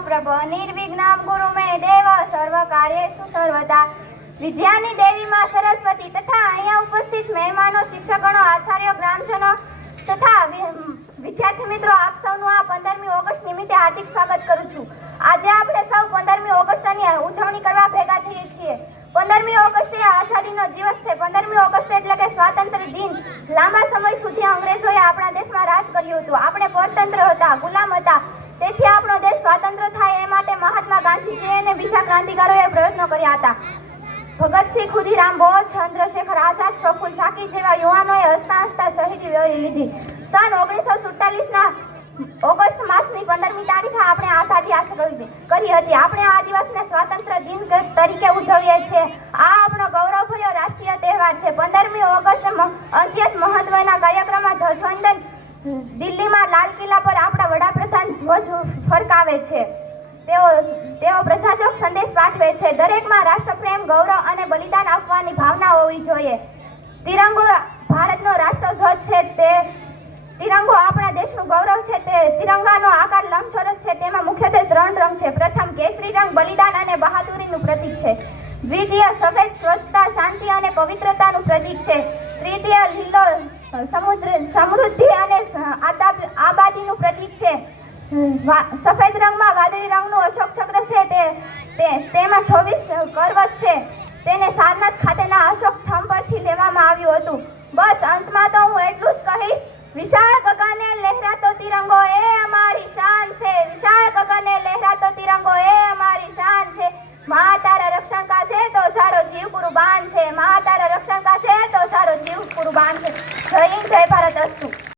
પ્રભ નિર્વિઘ્નમ ગુરુ મે દેવ, સર્વ કાર્યેષુ સર્વદા. વિદ્યાની દેવી માં સરસ્વતી તથા અહીંયા ઉપસ્થિત મહેમાનો, શિક્ષકગણો, આચાર્યો, ગ્રામજનો તથા વિદ્યાર્થી મિત્રો, આપ સૌનું આ પંદરમી ઓગસ્ટ નિમિત્તે હાર્દિક સ્વાગત કરું છું. આજે આપણે સૌ પંદરમી ઓગસ્ટની ઉજવણી કરવા ભેગા થઈએ છીએ. પંદરમી ઓગસ્ટ એ આઝાદીનો દિવસ છે. પંદરમી ઓગસ્ટ એટલે કે સ્વાતંત્ર્ય દિન. લાંબા સમય સુધી અંગ્રેજોએ આપણા દેશમાં રાજ કર્યું હતું આપણે પરતંત્ર હતા ગુલામ હતા તેથી આપણો દેશ સ્વાતંત્ર્ય થાય એ માટે મહાત્મા ગાંધીજી અને બીજા ક્રાંતિકારોએ પ્રયત્નો કર્યા હતા. ભગતસિંહ ખુદીરામ બોઝ, ચંદ્રશેખર આઝાદ પ્રફુલ ઝાકી જેવા યુવાનોએ હસતા હસતા શહીદી વળી લીધી. સન ઓગણીસો સુડતાલીસના ઓગસ્ટ માસની પંદરમી તારીખે આપણે આઝાદી હાંસલ કરી હતી. આપણે આ દિવસને સ્વાતંત્ર્ય દિન તરીકે ઉજવીએ છીએ. આ આપણો ગૌરવભર્યો રાષ્ટ્રીય તહેવાર છે. પંદરમી ઓગસ્ટ અત્યંત મહત્વના કાર્યક્રમમાં ધ્વજવંદન દિલ્હીમાં લાલ કિલ્લા પર આપણા વડાપ્રધાન ધ્વજ ફરકાવે છે. તેઓ તેઓ પ્રજાજોગ સંદેશ પાઠવે છે. દરેકમાં રાષ્ટ્રપ્રેમ, ગૌરવ અને બલિદાન આપવાની ભાવના હોવી જોઈએ. તિરંગો ભારતનો રાષ્ટ્રધ્વજ છે તે તિરંગો આપણા દેશનું ગૌરવ છે તે તિરંગાનો આકાર લંબચોરસ છે તેમાં મુખ્યત્વે ત્રણ રંગ છે. પ્રથમ કેસરી રંગ, બલિદાન અને બહાદુરીનું પ્રતીક છે. દ્વિતીય સફેદ, સ્વચ્છતા, શાંતિ અને પવિત્રતાનું પ્રતીક છે. તૃતીય લીલો સમુદ્ર સમૃદ્ધિ અને આદા- આબાદીનું પ્રતીક છે વા- સફેદ રંગમાં વાદળી રંગનું અશોક ચક્ર છે તે તેમાં છવ્વીસ કરવત છે. તેને સારનાથ ખાતેના અશોક સ્તંભ પરથી લેવામાં આવ્યું હતું.